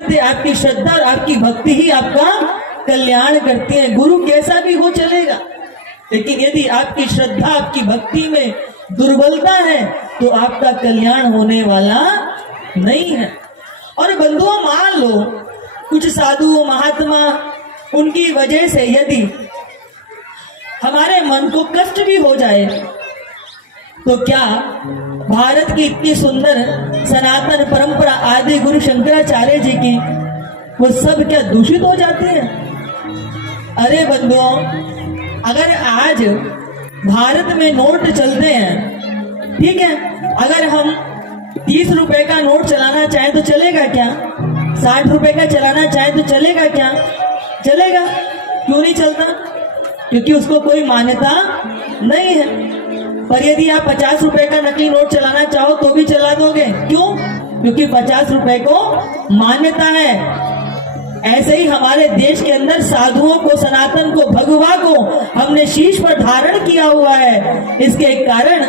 आपकी श्रद्धा और आपकी भक्ति ही आपका कल्याण करती है। गुरु कैसा भी हो चलेगा, लेकिन यदि आपकी श्रद्धा आपकी भक्ति में दुर्बलता है तो आपका कल्याण होने वाला नहीं है। और बंधुओं, मान लो कुछ साधु महात्मा, उनकी वजह से यदि हमारे मन को कष्ट भी हो जाए तो क्या भारत की इतनी सुंदर सनातन परंपरा आदि गुरु शंकराचार्य जी की, वो सब क्या दूषित हो जाती है? अरे बंधुओं, अगर आज भारत में नोट चलते हैं, ठीक है, अगर हम 30 रुपए का नोट चलाना चाहें तो चलेगा क्या? 60 रुपए का चलाना चाहें तो चलेगा क्या? चलेगा। क्यों नहीं चलता? क्योंकि उसको कोई मान्यता नहीं है। पर यदि आप 50 रुपए का नकली नोट चलाना चाहो तो भी चला दोगे। क्यों? क्योंकि 50 रुपए को मान्यता है। ऐसे ही हमारे देश के अंदर साधुओं को, सनातन को, भगवा को हमने शीश पर धारण किया हुआ है। इसके कारण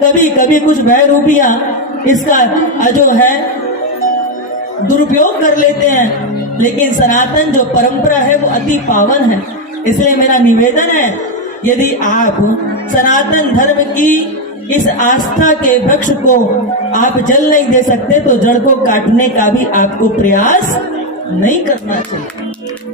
कभी कभी कुछ बहरूपियां इसका जो है दुरुपयोग कर लेते हैं, लेकिन सनातन जो परंपरा है वो अति पावन है। इसलिए मेरा निवेदन है, यदि आप सनातन धर्म की इस आस्था के वृक्ष को आप जल नहीं दे सकते तो जड़ को काटने का भी आपको प्रयास नहीं करना चाहिए।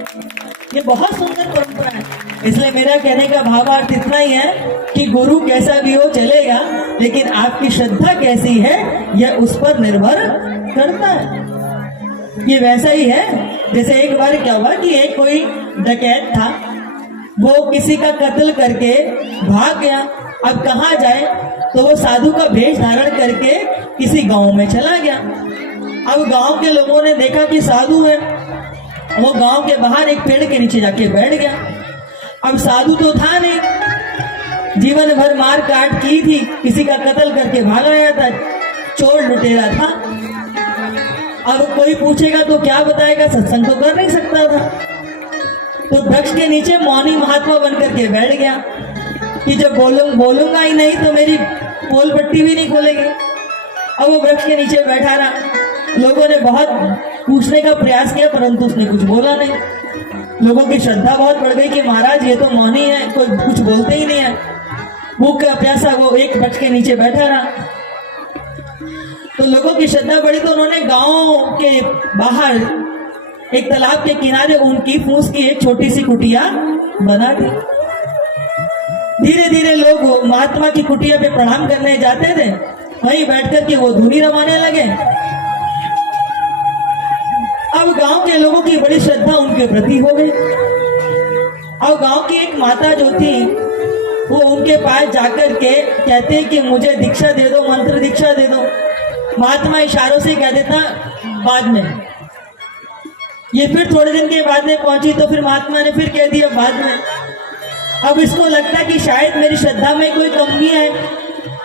ये बहुत सुंदर परंपरा है। इसलिए मेरा कहने का भावार्थ इतना ही है कि गुरु कैसा भी हो चलेगा, लेकिन आपकी श्रद्धा कैसी है यह उस पर निर्भर करता है। ये वैसा ही है जैसे एक बार क्या हुआ कि एक कोई डकैत था, वो किसी का कत्ल करके भाग गया। अब कहाँ जाए, तो वो साधु का भेष धारण करके किसी गांव में चला गया। अब गांव के लोगों ने देखा कि साधु है, वो गांव के बाहर एक पेड़ के नीचे जाके बैठ गया। अब साधु तो था नहीं, जीवन भर मार काट की थी, किसी का कत्ल करके भाग आया था, चोर लुटेरा था। अब कोई पूछेगा तो क्या बताएगा, सत्संग तो कर नहीं सकता था। तो वृक्ष के नीचे मौनी महात्मा बनकर के बैठ गया कि जब बोलूंगा ही नहीं तो मेरी पोल पट्टी भी नहीं खोलेगी। अब वो वृक्ष के नीचे बैठा रहा। लोगों ने बहुत पूछने का प्रयास किया परंतु उसने कुछ बोला नहीं। लोगों की श्रद्धा बहुत बढ़ गई कि महाराज ये तो मौनी है, कोई कुछ बोलते ही नहीं है। भूख का प्यासा वो एक वृक्ष के नीचे बैठा रहा। तो लोगों की श्रद्धा बढ़ी तो उन्होंने गांव के बाहर एक तालाब के किनारे उनकी फूस की एक छोटी सी कुटिया बना दी। धीरे धीरे लोग महात्मा की कुटिया पे प्रणाम करने जाते थे, वहीं बैठकर के वो धुनी रमाने लगे। अब गांव के लोगों की बड़ी श्रद्धा उनके प्रति हो गई। अब गांव की एक माता जो थी वो उनके पास जाकर के कहते कि मुझे दीक्षा दे दो, मंत्र दीक्षा दे दो। महात्मा इशारों से कह देता बाद में। ये फिर थोड़े दिन के बाद में पहुंची तो फिर महात्मा ने फिर कह दिया बाद में। अब इसको लगता कि शायद मेरी श्रद्धा में कोई कमी है,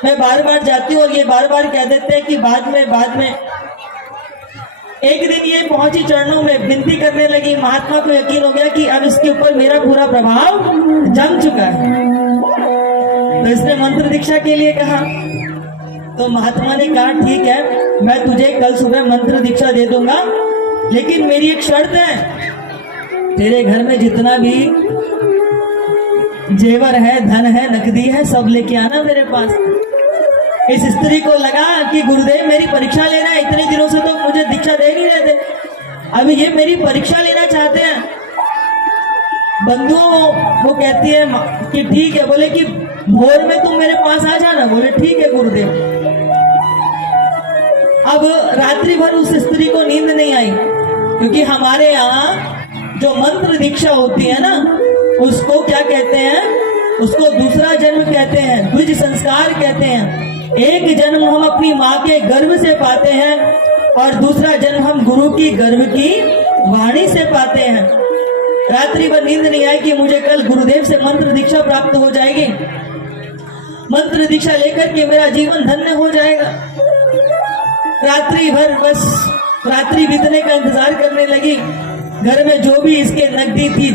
मैं बार बार जाती हूँ और ये बार बार कह देते हैं कि बाद में। एक दिन ये पहुंची चरणों में विनती करने लगी। महात्मा को यकीन हो गया कि अब इसके ऊपर मेरा पूरा प्रभाव जम चुका है, तो इसने मंत्र दीक्षा के लिए कहा। तो महात्मा ने कहा ठीक है, मैं तुझे कल सुबह मंत्र दीक्षा दे दूंगा, लेकिन मेरी एक शर्त है, तेरे घर में जितना भी जेवर है, धन है, नकदी है, सब लेके आना मेरे पास। इस स्त्री को लगा कि गुरुदेव मेरी परीक्षा लेना है, इतने दिनों से तो मुझे दीक्षा दे नहीं रहे थे, अभी ये मेरी परीक्षा लेना चाहते हैं। बंधुओं वो कहती है कि ठीक है। बोले कि भोर में तुम मेरे पास आ जाना। बोले ठीक है गुरुदेव। अब रात्रि भर उस स्त्री को नींद नहीं आई, क्योंकि हमारे यहाँ जो मंत्र दीक्षा होती है ना, उसको क्या कहते हैं, उसको दूसरा जन्म कहते हैं, द्विज संस्कार कहते हैं। एक जन्म हम अपनी माँ के गर्भ से पाते हैं और दूसरा जन्म हम गुरु की गर्भ की वाणी से पाते हैं। रात्रि भर नींद नहीं आई कि मुझे कल गुरुदेव से मंत्र दीक्षा प्राप्त हो जाएगी, मंत्र दीक्षा लेकर के मेरा जीवन धन्य हो जाएगा। रात्रि भर बस रात्रि बीतने का इंतजार करने लगी। घर में जो भी इसके नकदी थी,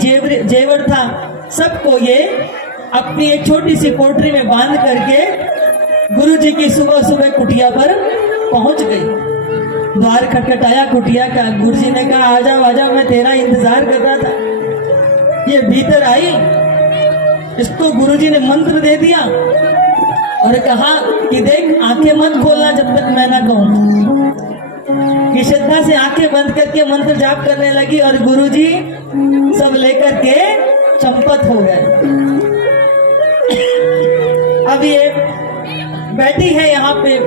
जेवर था, सबको ये अपनी एक छोटी सी कोठरी में बांध करके गुरुजी की सुबह सुबह कुटिया पर पहुंच गई। द्वार खटखटाया कुटिया का। गुरुजी ने कहा आजा आजा, मैं तेरा इंतजार कर रहा था। ये भीतर आई, इसको गुरुजी ने मंत्र दे दिया और कहा कि देख आंखें मत खोलना जब तक मैं ना कहूं। कि श्रद्धा से आंखें बंद करके मंत्र जाप करने लगी और गुरुजी सब लेकर के चंपत हो गए। अब ये बैठी है यहाँ पे,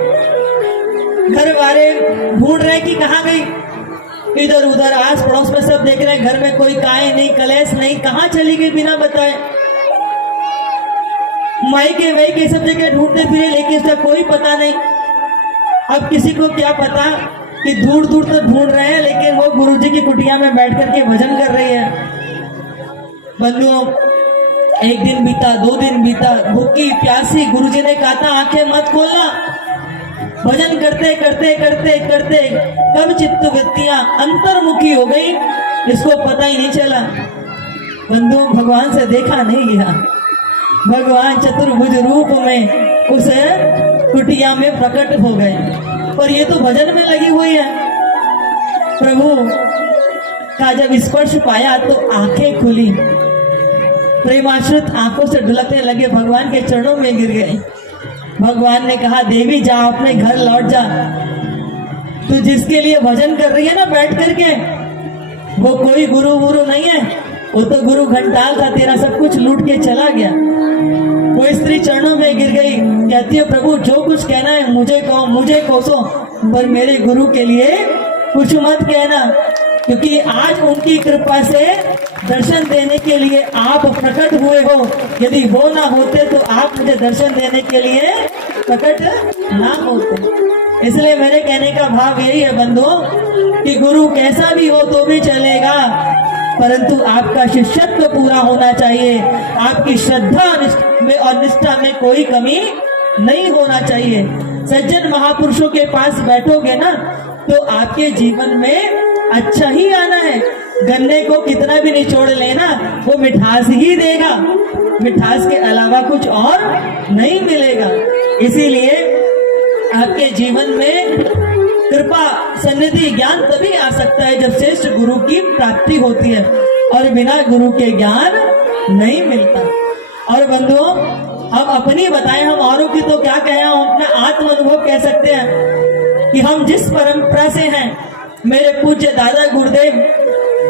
घर वाले ढूंढ रहे कि कहाँ गई, इधर उधर आस पड़ोस में सब देख रहे हैं, घर में कोई काय नहीं, कलेश नहीं, कहाँ चली गई बिना बताए। मायके वायके सब जगह ढूंढते फिरे लेकिन इसका कोई पता नहीं। अब किसी को क्या पता कि दूर दूर तक ढूंढ रहे हैं, लेकिन वो गुरुजी की कुटिया में बैठ करके भजन कर रही है। बंधुओं, एक दिन बीता, 2 दिन बीता, भूखी प्यासी, गुरुजी ने कहा था आंखें मत खोलना। भजन करते करते करते करते कब चित्तवृत्तियां अंतर्मुखी हो गई, इसको पता ही नहीं चला। बंधुओं, भगवान से देखा नहीं गया। भगवान चतुर्भुज रूप में उस कुटिया में प्रकट हो गए, पर ये तो भजन में लगी हुई है। प्रभु का जब स्पर्श पाया तो आंखें खुली, प्रेमाश्रित आंखों से ढुलकने लगे, भगवान के चरणों में गिर गए। भगवान ने कहा देवी जा, अपने घर लौट जा। तू जिसके लिए भजन कर रही है ना बैठ करके, वो कोई गुरु वुरु नहीं है, वो तो गुरु घंटाल था, तेरा सब कुछ लूट के चला गया। वो स्त्री चरणों में गिर गई, कहती है प्रभु जो कुछ कहना है मुझे कहो, मुझे कोसो, पर मेरे गुरु के लिए कुछ मत कहना, क्योंकि आज उनकी कृपा से दर्शन देने के लिए आप प्रकट हुए हो। यदि वो ना होते तो आप मुझे दर्शन देने के लिए प्रकट ना होते। इसलिए मेरे कहने का भाव यही है बंधुओं कि गुरु कैसा भी हो तो भी चलेगा, परंतु आपका शिष्यत्व पूरा होना चाहिए, आपकी श्रद्धा में और निष्ठा में कोई कमी नहीं होना चाहिए। सज्जन महापुरुषों के पास बैठोगे ना तो आपके जीवन में अच्छा ही आना है। गन्ने को कितना भी निचोड़ लेना, वो मिठास ही देगा, मिठास के अलावा कुछ और नहीं मिलेगा। इसीलिए आपके जीवन में कृपा, सन्निधि, ज्ञान तभी आ सकता है जब श्रेष्ठ गुरु की प्राप्ति होती है, और बिना गुरु के ज्ञान नहीं मिलता। और बंधुओं, हम अपनी बताएं, हम औरों की तो क्या कहें, हम अपना आत्म अनुभव कह सकते हैं कि हम जिस परंपरा से हैं, मेरे पूज्य दादा गुरुदेव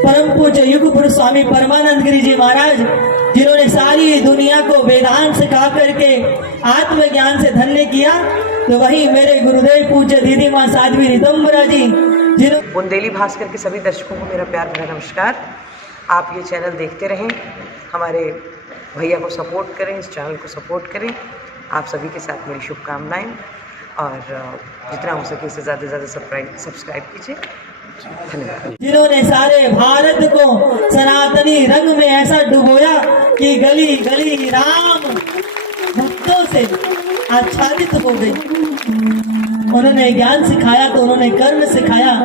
परम पूज्य युग पुरुष स्वामी परमानंद गिरी जी महाराज, जिन्होंने सारी दुनिया को वेदांत सिखा करके आत्मज्ञान से धन्य किया, तो वही मेरे गुरुदेव पूज्य दीदी माँ साध्वी रिदम्बरा जी, जिन्होंने बुंदेली भास्कर के सभी दर्शकों को मेरा प्यार भरा नमस्कार। आप ये चैनल देखते रहें, हमारे भैया को सपोर्ट करें, इस चैनल को सपोर्ट करें। आप सभी के साथ मेरी शुभकामनाएं, और जितना हो सके इससे ज़्यादा से ज़्यादा सब्सक्राइब कीजिए। धन्यवाद। जिन्होंने सारे भारत को सनातनी रंग में ऐसा डुबोया कि गली गली राम भक्तों से आच्छादित हो गई। उन्होंने ज्ञान सिखाया तो उन्होंने कर्म सिखाया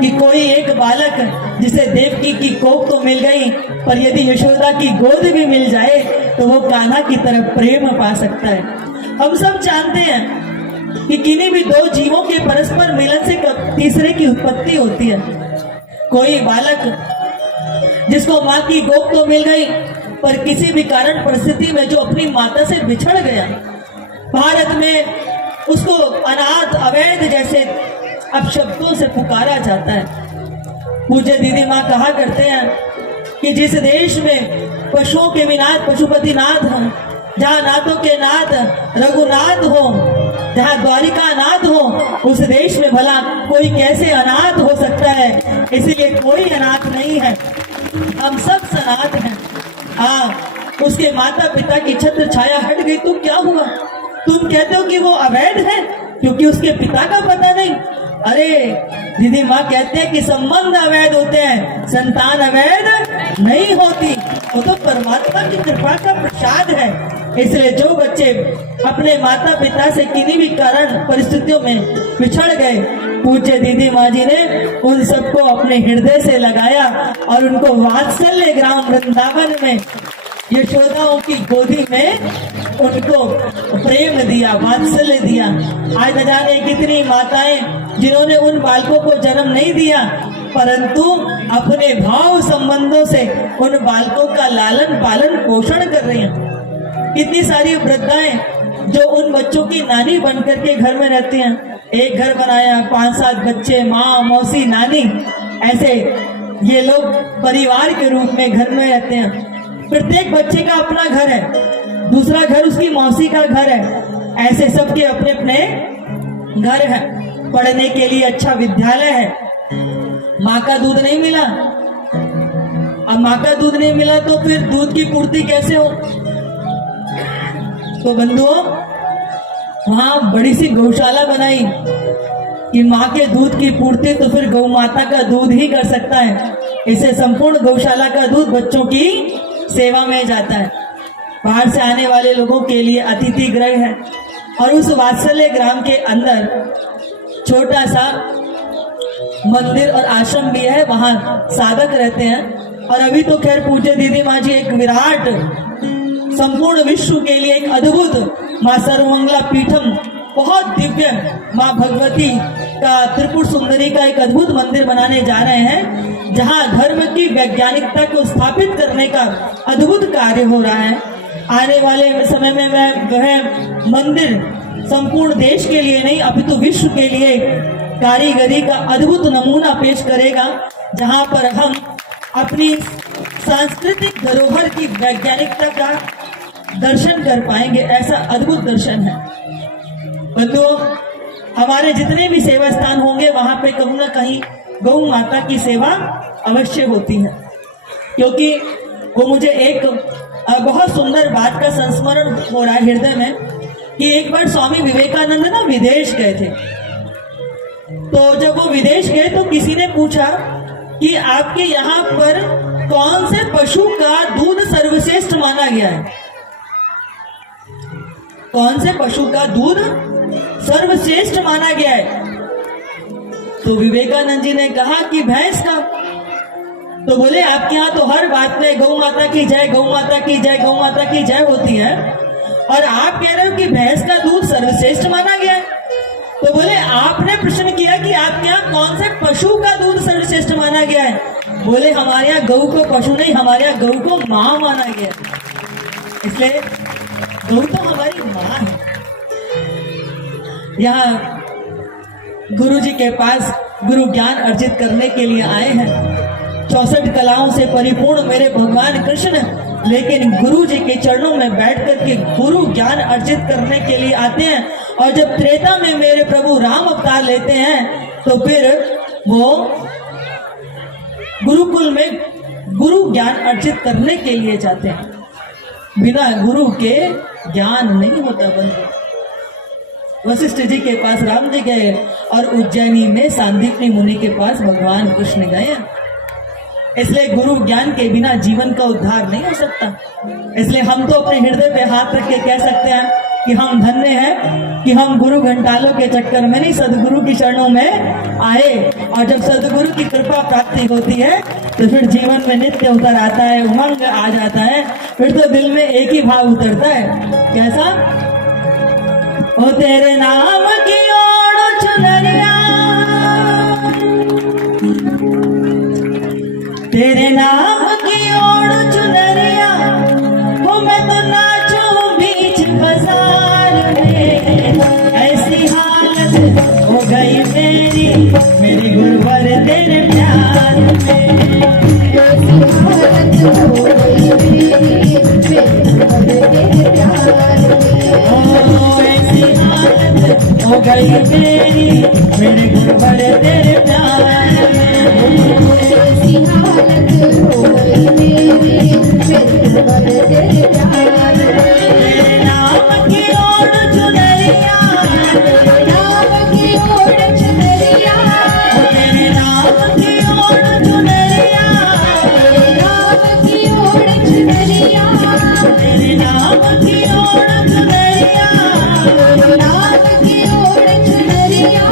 कि कोई एक बालक जिसे देवकी की कोख तो मिल गई, पर यदि यशोदा की गोद भी मिल जाए तो वो कान्हा की तरफ प्रेम पा सकता है। हम सब जानते हैं कि किन्हीं भी 2 जीवों के परस्पर मिलन से तीसरे की उत्पत्ति होती है। कोई बालक जिसको माँ की गोद तो मिल गई, पर किसी भी कारण परिस्थिति में जो अपनी माता से बिछड़ गया, भारत में उसको अनाथ अवैध जैसे अपशब्दों से पुकारा जाता है। पूज्य दीदी माँ कहा करते हैं कि जिस देश में पशुओं के भी नाथ पशुपति नाथ हो, जहाँ नाथों के नाथ रघुनाथ हो, जहाँ द्वारिका नाथ हो, उस देश में भला कोई कैसे अनाथ हो सकता है। इसीलिए कोई अनाथ नहीं है, हम सब सनाथ हैं। हाँ, उसके माता पिता की छत्र छाया हट गई तो क्या हुआ? तुम कहते हो कि वो अवैध है क्योंकि उसके पिता का पता नहीं। अरे दीदी माँ कहते हैं कि संबंध अवैध होते हैं, संतान अवैध नहीं होती, वो तो परमात्मा की कृपा का प्रसाद है। इसलिए जो बच्चे अपने माता पिता से किन्हीं भी कारण परिस्थितियों में पिछड़ गए, पूज्य दीदी माँ जी ने उन सबको अपने हृदय से लगाया और उनको वात्सल्य ग्राम वृंदावन में यशोदाओं की गोदी में उनको प्रेम दिया, वात्सल्य दिया। आज न जाने कितनी माताएं जिन्होंने उन बालकों को जन्म नहीं दिया, परंतु अपने भाव संबंधों से उन बालकों का लालन पालन पोषण कर रही हैं। कितनी सारी वृद्धाएं जो उन बच्चों की नानी बनकर के घर में रहती हैं। एक घर बनाया, 5-7 बच्चे, माँ, मौसी, नानी, ऐसे ये लोग परिवार के रूप में घर में रहते हैं। प्रत्येक बच्चे का अपना घर है, दूसरा घर उसकी मौसी का घर है। ऐसे सबके अपने अपने घर है। पढ़ने के लिए अच्छा विद्यालय है। माँ का दूध नहीं मिला, अब माँ का दूध नहीं मिला तो फिर दूध की पूर्ति कैसे हो? तो बंधुओं, वहां बड़ी सी गौशाला बनाई कि माँ के दूध की पूर्ति तो फिर गौ माता का दूध ही कर सकता है। इसे संपूर्ण गौशाला का दूध बच्चों की सेवा में जाता है। बाहर से आने वाले लोगों के लिए अतिथि गृह है और उस वात्सल्य ग्राम के अंदर छोटा सा मंदिर और आश्रम भी है। वहां साधक रहते हैं। और अभी तो खैर पूज्य दीदी माँ जी एक विराट, संपूर्ण विश्व के लिए एक अद्भुत माँ सर्वमंगला पीठम, बहुत दिव्य माँ भगवती का, त्रिपुर सुंदरी का एक अद्भुत मंदिर बनाने जा रहे हैं, जहाँ धर्म की वैज्ञानिकता को स्थापित करने का अद्भुत कार्य हो रहा है। आने वाले समय में वह मंदिर संपूर्ण देश के लिए नहीं अपितु विश्व के लिए कारीगरी का अद्भुत नमूना पेश करेगा, जहां पर हम अपनी सांस्कृतिक धरोहर की वैज्ञानिकता का दर्शन कर पाएंगे। ऐसा अद्भुत दर्शन है। बंधुओं, हमारे जितने भी सेवा स्थान होंगे वहां पे कहीं ना कहीं गौ माता की सेवा अवश्य होती है, क्योंकि वो मुझे एक बहुत सुंदर बात का संस्मरण हो रहा है हृदय में कि एक बार स्वामी विवेकानंद ना विदेश गए थे। तो जब वो विदेश गए तो किसी ने पूछा कि आपके यहाँ पर कौन से पशु का दूध सर्वश्रेष्ठ माना गया है? कौन से पशु का दूध सर्वश्रेष्ठ माना गया है? तो विवेकानंद जी ने कहा कि भैंस का। तो बोले आपके यहाँ तो हर बात में गौ माता की जय, गौ माता की जय, गौ माता की जय होती है, और आप कह रहे हो कि भैंस का दूध सर्वश्रेष्ठ माना गया है। तो बोले आपने प्रश्न किया कि आपके यहाँ कौन से पशु का दूध सर्वश्रेष्ठ माना गया है? बोले हमारे यहाँ गौ को पशु नहीं, हमारे यहाँ गौ को माँ माना गया। इसलिए गौ तो हमारी माँ है। यहाँ गुरु जी के पास गुरु ज्ञान अर्जित करने के लिए आए हैं। 64 कलाओं से परिपूर्ण मेरे भगवान कृष्ण, लेकिन गुरु जी के चरणों में बैठ करके गुरु ज्ञान अर्जित करने के लिए आते हैं। और जब त्रेता में मेरे प्रभु राम अवतार लेते हैं तो फिर वो गुरुकुल में गुरु ज्ञान अर्जित करने के लिए जाते हैं। बिना गुरु के ज्ञान नहीं होता। बंधु, वशिष्ठ जी के पास राम जी गए और उज्जैनी में सांदीपनी मुनि के पास भगवान कृष्ण गए। इसलिए गुरु ज्ञान के बिना जीवन का उद्धार नहीं हो सकता। इसलिए हम तो अपने हृदय पे हाथ रख के कह सकते हैं कि हम धन्य हैं कि हम गुरु घंटालों के चक्कर में नहीं, सदगुरु की शरणों में आए। और जब सदगुरु की कृपा प्राप्ति होती है तो फिर जीवन में नित्य उतर आता है, उमंग आ जाता है। फिर तो दिल में एक ही भाव उतरता है, कैसा? ओ तेरे नाम की ओर चुनरिया, तेरे नाम की ओर चुनरिया, हो मैं तो नाचूं बीच बाजार में। ऐसी हालत हो गई मेरी, मेरी गुरुवर तेरे प्यार में। ऐसी हालत हो गई मेरी, मेरी गुरुवर तेरे प्यार में। ऐसी हालत हो गई मेरी, मेरे गुरुवर तेरे प्यार में। ऐसी हालत हो गई मेरी, मेरे गुरुवर तेरे प्यार में। तेरे नाम की ओर चुनरिया, तेरे नाम की ओर चुनरिया, तेरे नाम की ओर चुनरिया, तेरे नाम की ओर चुनरिया, तेरे नाम की ओर चुनरिया, तेरे नाम की ओर चुनरिया।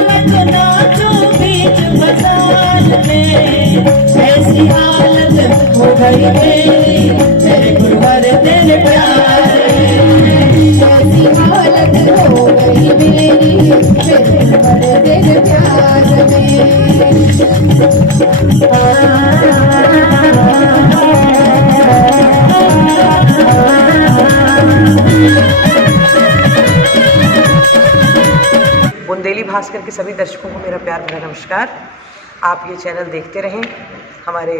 मैं तो नाचूं बीच बाजार में। ऐसी हालत हो गई मेरी, मेरे गुरुवर तेरे प्यार ऐसी हालत हो गई मेरी फिर पर तेरे प्यार में। बुंदेली भास्कर के सभी दर्शकों को मेरा प्यार भरा नमस्कार। आप ये चैनल देखते रहें, हमारे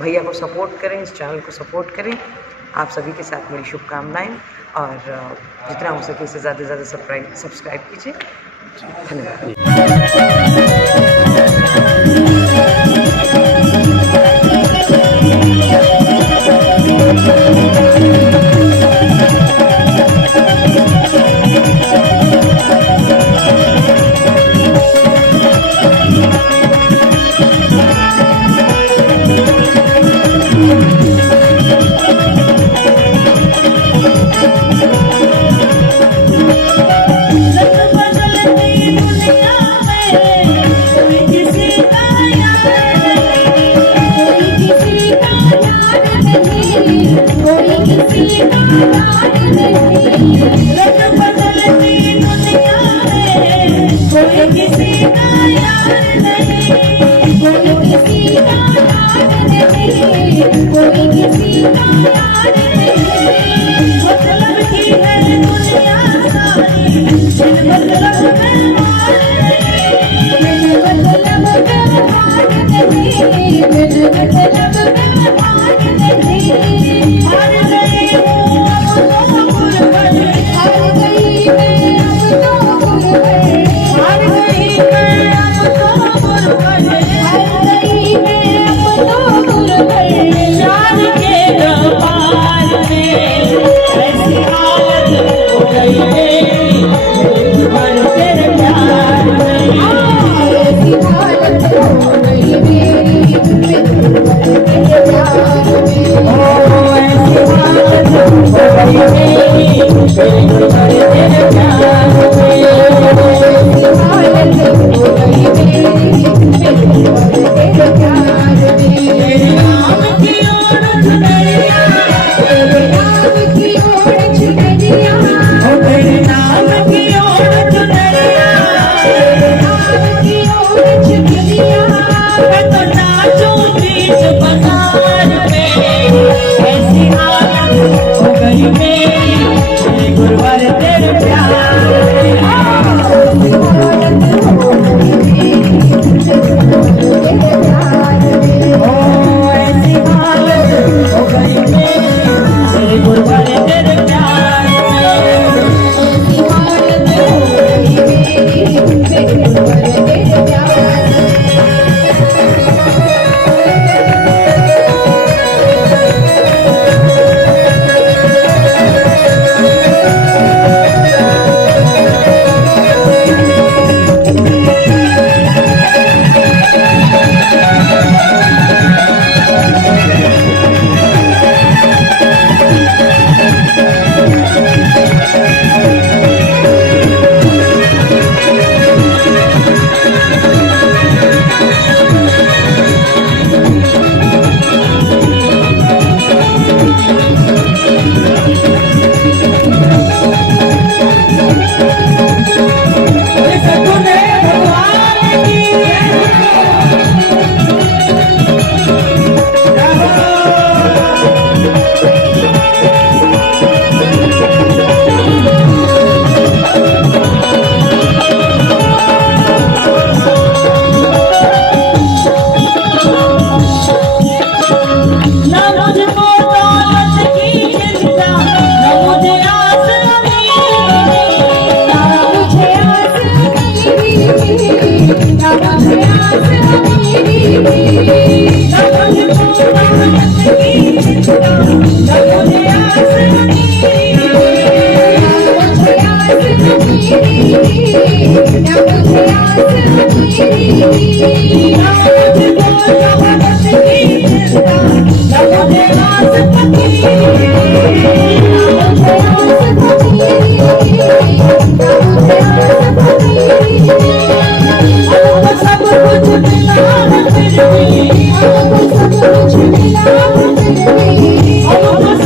भैया को सपोर्ट करें, इस चैनल को सपोर्ट करें। आप सभी के साथ मेरी शुभकामनाएं और जितना हो सके इससे ज़्यादा से ज़्यादा सब्सक्राइब कीजिए।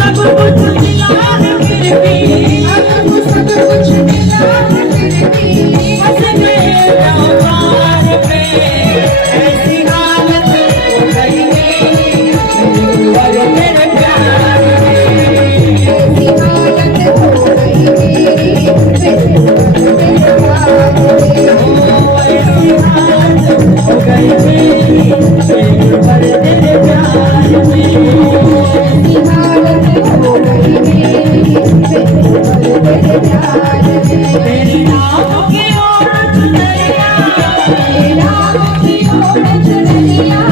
सब कुछ गुरुवर तेरे प्यार में ऐसी हालत हो गई मेरी फिर गुरुवर तेरे प्यार में तेरे नाम की ओर चुनरिया तेरे नाम की ओर चुनरिया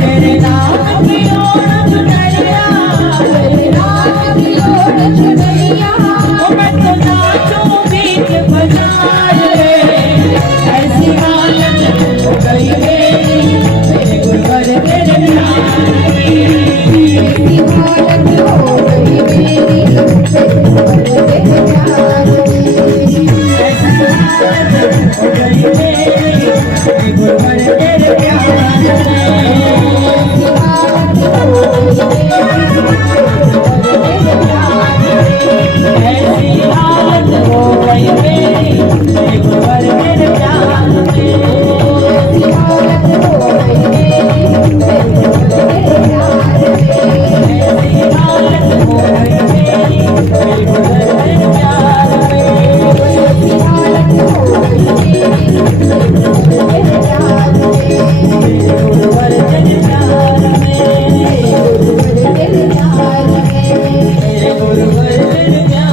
तेरे नाम की ओर चुनरिया तेरे नाम की ओर चुनरिया मैं तो नाचूं बीच बाजार में ऐसी हालत हो गई मेरी मेरे गुरुवर तेरे प्यार में ऐसी हालत हो गई मेरी फिर गुरुवर तेरे प्यार में ऐसी हालत हो गई मेरी मेरे गुरुवर तेरे प्यार में ऐसी हालत हो गई मेरी फिर गुरुवर तेरे प्यार में ऐसी हालत हो गई मेरी मेरे गुरुवर तेरे प्यार में ऐसी हालत हो गई मेरी फिर गुरुवर तेरे प्यार में ऐसी हालत हो गई मेरी मेरे गुरुवर तेरे प्यार में ऐसी हालत हो गई मेरी गुरुवर तेरे प्यार में मेरे गुरुवर तेरे प्यार में गुरुवर तेरे प्यार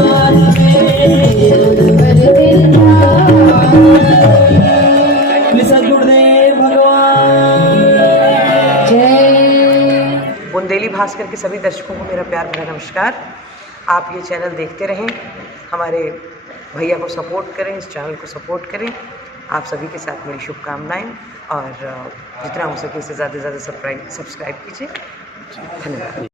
श्री सद्गुरुदेव भगवान जय बुंदेली भास्कर के सभी दर्शकों को मेरा प्यार भरा नमस्कार। आप ये चैनल देखते रहें, हमारे भैया को सपोर्ट करें, इस चैनल को सपोर्ट करें। आप सभी के साथ मेरी शुभकामनाएं और जितना हो सके इससे ज़्यादा से ज़्यादा सब्सक्राइब कीजिए। धन्यवाद।